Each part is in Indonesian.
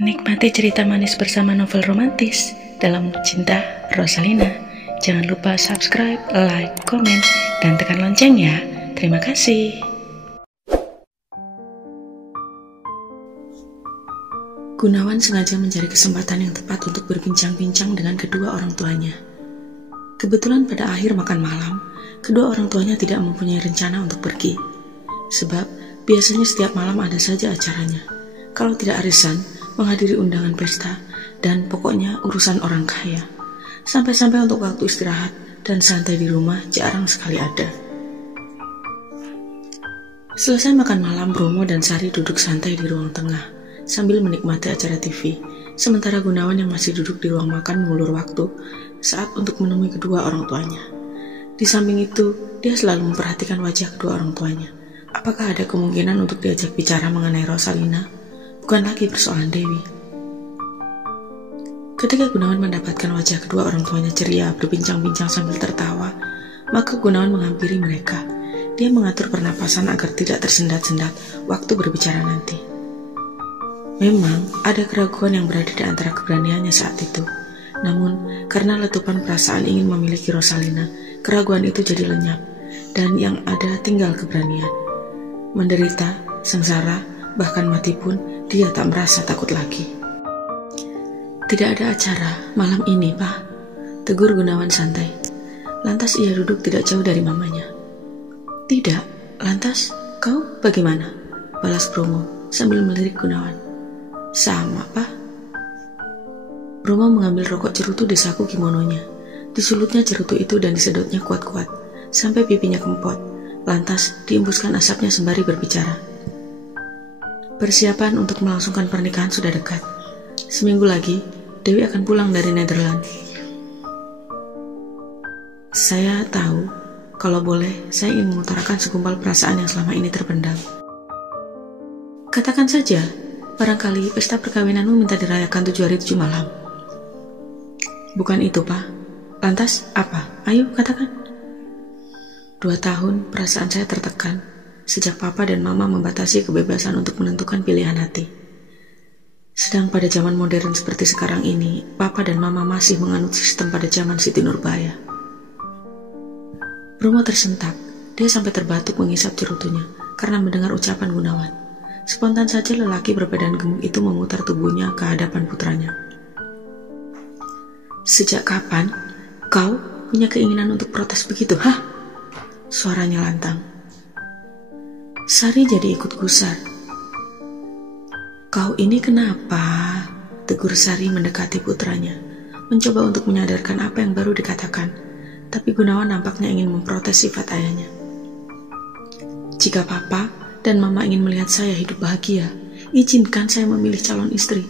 Nikmati cerita manis bersama novel romantis dalam Cinta Rosalina. Jangan lupa subscribe, like, komen, dan tekan lonceng ya. Terima kasih. Gunawan sengaja mencari kesempatan yang tepat untuk berbincang-bincang dengan kedua orang tuanya. Kebetulan pada akhir makan malam, kedua orang tuanya tidak mempunyai rencana untuk pergi. Sebab biasanya setiap malam ada saja acaranya. Kalau tidak arisan, menghadiri undangan pesta, dan pokoknya urusan orang kaya. Sampai-sampai untuk waktu istirahat dan santai di rumah jarang sekali ada. Selesai makan malam, Bromo dan Sari duduk santai di ruang tengah sambil menikmati acara TV, sementara Gunawan yang masih duduk di ruang makan mengulur waktu saat untuk menemui kedua orang tuanya. Di samping itu, dia selalu memperhatikan wajah kedua orang tuanya. Apakah ada kemungkinan untuk diajak bicara mengenai Rosalina? Bukan lagi persoalan Dewi. Ketika Gunawan mendapatkan wajah kedua orang tuanya ceria berbincang-bincang sambil tertawa, maka Gunawan menghampiri mereka. Dia mengatur pernapasan agar tidak tersendat-sendat waktu berbicara nanti. Memang ada keraguan yang berada di antara keberaniannya saat itu. Namun, karena letupan perasaan ingin memiliki Rosalina, keraguan itu jadi lenyap, dan yang ada tinggal keberanian. Menderita, sengsara, bahkan mati pun, dia tak merasa takut lagi. Tidak ada acara malam ini, Pak, tegur Gunawan santai. Lantas ia duduk tidak jauh dari mamanya. Tidak, lantas kau bagaimana? Balas Bromo sambil melirik Gunawan. Sama, Pak. Bromo mengambil rokok cerutu di saku kimononya. Disulutnya cerutu itu dan disedotnya kuat-kuat, sampai pipinya kempot. Lantas diembuskan asapnya sembari berbicara. Persiapan untuk melangsungkan pernikahan sudah dekat. Seminggu lagi, Dewi akan pulang dari Netherlands. Saya tahu, kalau boleh, saya ingin mengutarakan segumpal perasaan yang selama ini terpendam. Katakan saja, barangkali pesta perkawinanmu minta dirayakan 7 hari 7 malam. Bukan itu, Pak. Lantas apa? Ayo, katakan. 2 tahun perasaan saya tertekan sejak Papa dan Mama membatasi kebebasan untuk menentukan pilihan hati. Sedang pada zaman modern seperti sekarang ini, Papa dan Mama masih menganut sistem pada zaman Siti Nurbaya. Bromo tersentak. Dia sampai terbatuk mengisap cerutunya karena mendengar ucapan Gunawan. Spontan saja lelaki berbadan gemuk itu memutar tubuhnya ke hadapan putranya. Sejak kapan kau punya keinginan untuk protes begitu, hah? Suaranya lantang. Sari jadi ikut gusar. Kau ini kenapa? Tegur Sari mendekati putranya, mencoba untuk menyadarkan apa yang baru dikatakan, tapi Gunawan nampaknya ingin memprotes sifat ayahnya. Jika Papa dan Mama ingin melihat saya hidup bahagia, izinkan saya memilih calon istri,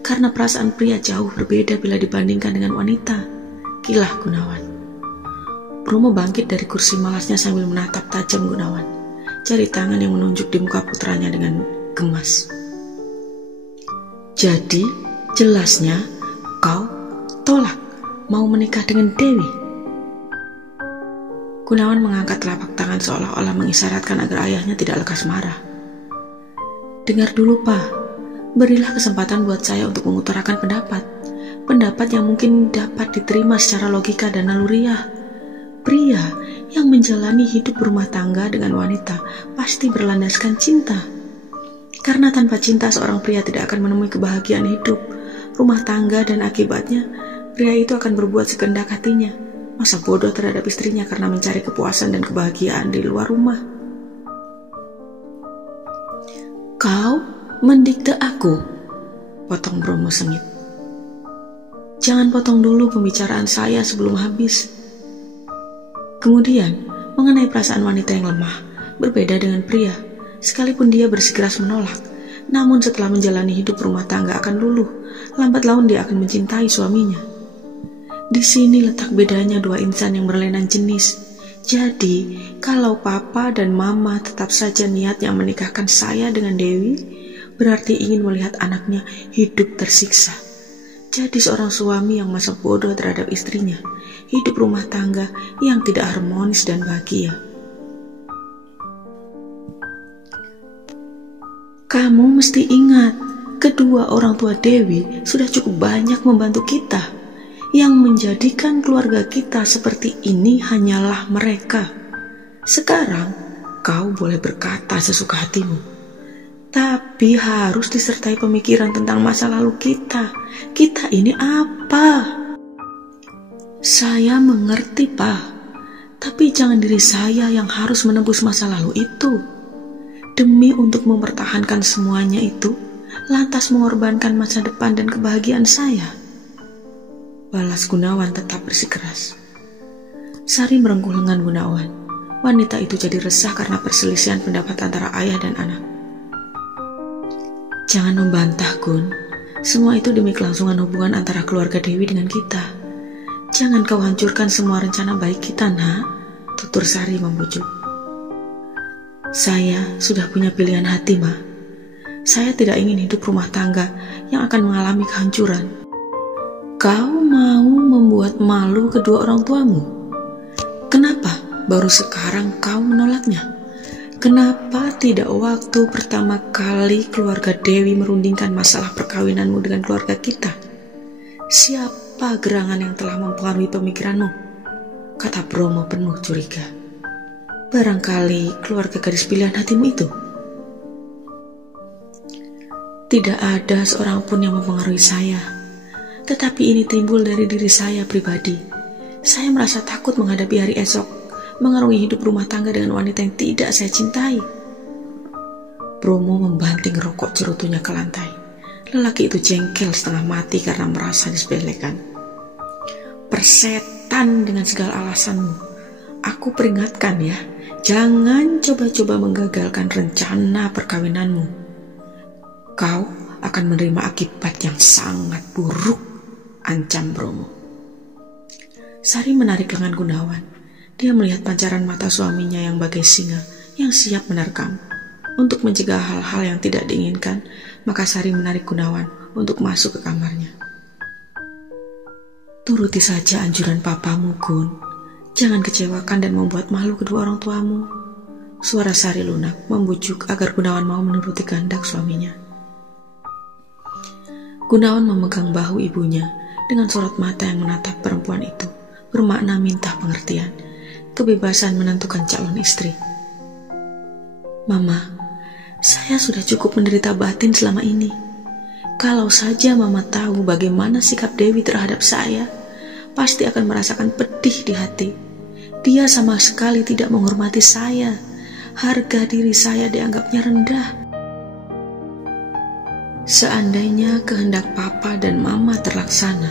karena perasaan pria jauh berbeda bila dibandingkan dengan wanita, kilah Gunawan. Bromo bangkit dari kursi malasnya sambil menatap tajam Gunawan. Jari tangan yang menunjuk di muka putranya dengan gemas. Jadi, jelasnya kau tolak mau menikah dengan Dewi. Gunawan mengangkat telapak tangan seolah-olah mengisyaratkan agar ayahnya tidak lekas marah. Dengar dulu, Pak. Berilah kesempatan buat saya untuk mengutarakan pendapat. Pendapat yang mungkin dapat diterima secara logika dan naluriah. Pria yang menjalani hidup berumah tangga dengan wanita pasti berlandaskan cinta. Karena tanpa cinta seorang pria tidak akan menemui kebahagiaan hidup, rumah tangga, dan akibatnya pria itu akan berbuat sekehendak hatinya. Masa bodoh terhadap istrinya karena mencari kepuasan dan kebahagiaan di luar rumah. Kau mendikte aku, potong Bromo sengit. Jangan potong dulu pembicaraan saya sebelum habis. Kemudian, mengenai perasaan wanita yang lemah, berbeda dengan pria, sekalipun dia bersikeras menolak, namun setelah menjalani hidup rumah tangga akan luluh, lambat laun dia akan mencintai suaminya. Di sini letak bedanya dua insan yang berlainan jenis. Jadi, kalau Papa dan Mama tetap saja niatnya menikahkan saya dengan Dewi, berarti ingin melihat anaknya hidup tersiksa. Jadi seorang suami yang masa bodoh terhadap istrinya, hidup rumah tangga yang tidak harmonis dan bahagia. Kamu mesti ingat, kedua orang tua Dewi sudah cukup banyak membantu kita. Yang menjadikan keluarga kita seperti ini hanyalah mereka. Sekarang, kau boleh berkata sesuka hatimu. Tapi harus disertai pemikiran tentang masa lalu kita. Kita ini apa? Saya mengerti, Pak. Tapi jangan diri saya yang harus menembus masa lalu itu. Demi untuk mempertahankan semuanya itu, lantas mengorbankan masa depan dan kebahagiaan saya. Balas Gunawan tetap bersikeras. Sari merengkuh lengan Gunawan. Wanita itu jadi resah karena perselisihan pendapat antara ayah dan anak. Jangan membantah, Gun. Semua itu demi kelangsungan hubungan antara keluarga Dewi dengan kita. Jangan kau hancurkan semua rencana baik kita, nak, tutur Sari membujuk. Saya sudah punya pilihan hati, Ma. Saya tidak ingin hidup rumah tangga yang akan mengalami kehancuran. Kau mau membuat malu kedua orang tuamu? Kenapa baru sekarang kau menolaknya? Kenapa tidak waktu pertama kali keluarga Dewi merundingkan masalah perkawinanmu dengan keluarga kita? Siapa gerangan yang telah mempengaruhi pemikiranmu? Kata Bromo penuh curiga. Barangkali keluarga gadis pilihan hatimu itu. Tidak ada seorang pun yang mempengaruhi saya. Tetapi ini timbul dari diri saya pribadi. Saya merasa takut menghadapi hari esok, mengarungi hidup rumah tangga dengan wanita yang tidak saya cintai. Bromo membanting rokok cerutunya ke lantai. Lelaki itu jengkel setengah mati karena merasa disepelekan. Persetan dengan segala alasanmu. Aku peringatkan ya, jangan coba-coba menggagalkan rencana perkawinanmu. Kau akan menerima akibat yang sangat buruk, ancam Bromo. Sari menarik lengan Gunawan. Dia melihat pancaran mata suaminya yang bagai singa yang siap menerkam. Untuk mencegah hal-hal yang tidak diinginkan, maka Sari menarik Gunawan untuk masuk ke kamarnya. Turuti saja anjuran papamu, Gun. Jangan kecewakan dan membuat malu kedua orang tuamu. Suara Sari lunak membujuk agar Gunawan mau menuruti kehendak suaminya. Gunawan memegang bahu ibunya dengan sorot mata yang menatap perempuan itu, bermakna minta pengertian, kebebasan menentukan calon istri. Mama, saya sudah cukup menderita batin selama ini. Kalau saja Mama tahu bagaimana sikap Dewi terhadap saya, pasti akan merasakan pedih di hati. Dia sama sekali tidak menghormati saya. Harga diri saya dianggapnya rendah. Seandainya kehendak Papa dan Mama terlaksana,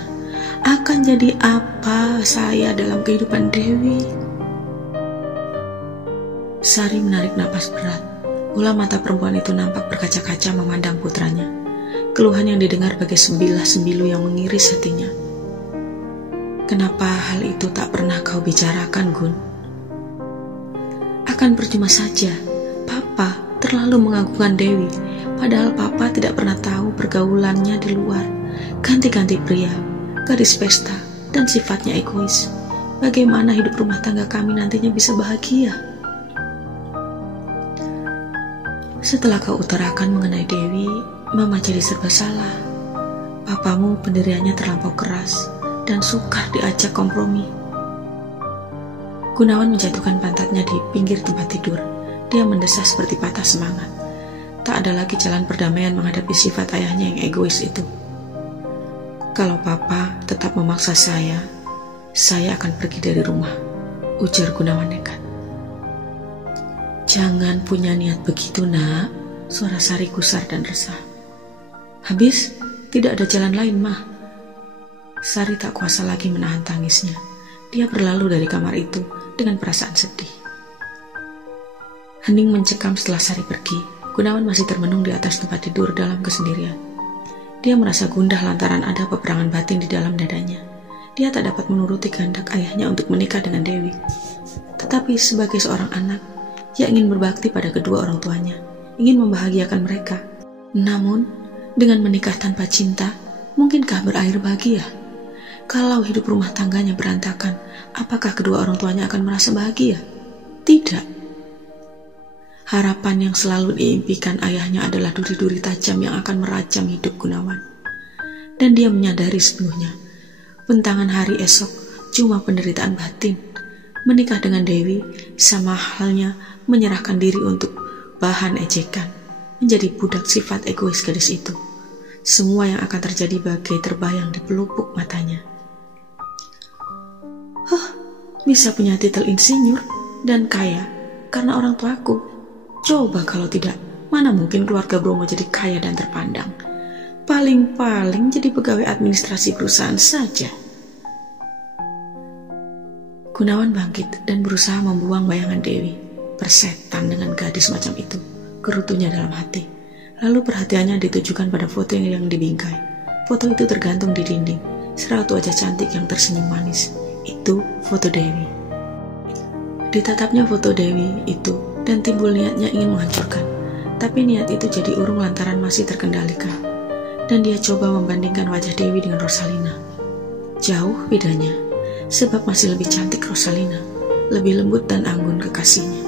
akan jadi apa saya dalam kehidupan Dewi? Sari menarik napas berat. Bola mata perempuan itu nampak berkaca-kaca memandang putranya. Keluhan yang didengar bagai sebilah sembilu yang mengiris hatinya. Kenapa hal itu tak pernah kau bicarakan, Gun? Akan percuma saja. Papa terlalu mengagungkan Dewi, padahal Papa tidak pernah tahu pergaulannya di luar. Ganti-ganti pria, gadis pesta, dan sifatnya egois. Bagaimana hidup rumah tangga kami nantinya bisa bahagia? Setelah kau utarakan mengenai Dewi, Mama jadi serba salah. Papamu pendiriannya terlampau keras dan sukar diajak kompromi. Gunawan menjatuhkan pantatnya di pinggir tempat tidur. Dia mendesah seperti patah semangat. Tak ada lagi jalan perdamaian menghadapi sifat ayahnya yang egois itu. Kalau Papa tetap memaksa saya akan pergi dari rumah, ujar Gunawan nekat. Jangan punya niat begitu, nak, suara Sari gusar dan resah. Habis, tidak ada jalan lain, Mah. Sari tak kuasa lagi menahan tangisnya. Dia berlalu dari kamar itu dengan perasaan sedih. Hening mencekam setelah Sari pergi. Gunawan masih termenung di atas tempat tidur dalam kesendirian. Dia merasa gundah lantaran ada peperangan batin di dalam dadanya. Dia tak dapat menuruti kehendak ayahnya untuk menikah dengan Dewi. Tetapi sebagai seorang anak, dia ingin berbakti pada kedua orang tuanya, ingin membahagiakan mereka. Namun, dengan menikah tanpa cinta, mungkinkah berakhir bahagia? Kalau hidup rumah tangganya berantakan, apakah kedua orang tuanya akan merasa bahagia? Tidak. Harapan yang selalu diimpikan ayahnya adalah duri-duri tajam yang akan merajam hidup Gunawan. Dan dia menyadari sepenuhnya, bentangan hari esok cuma penderitaan batin. Menikah dengan Dewi sama halnya menyerahkan diri untuk bahan ejekan, menjadi budak sifat egois gadis itu. Semua yang akan terjadi bagai terbayang di pelupuk matanya. Bisa punya titel insinyur dan kaya karena orang tuaku. Coba kalau tidak, mana mungkin keluarga Bromo jadi kaya dan terpandang. Paling-paling jadi pegawai administrasi perusahaan saja. Gunawan bangkit dan berusaha membuang bayangan Dewi. Persetan dengan gadis macam itu, gerutunya dalam hati. Lalu perhatiannya ditujukan pada foto yang dibingkai. Foto itu tergantung di dinding, seraut wajah cantik yang tersenyum manis. Itu foto Dewi. Ditatapnya foto Dewi itu dan timbul niatnya ingin menghancurkan. Tapi niat itu jadi urung lantaran masih terkendalikan. Dan dia coba membandingkan wajah Dewi dengan Rosalina. Jauh bedanya, sebab masih lebih cantik Rosalina, lebih lembut dan anggun kekasihnya.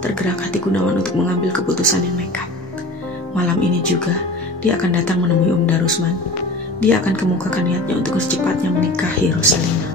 Tergerak hati Gunawan untuk mengambil keputusan yang nekat. Malam ini juga, dia akan datang menemui Darusman. Dia akan kemukakan niatnya untuk secepatnya menikahi Rosalina.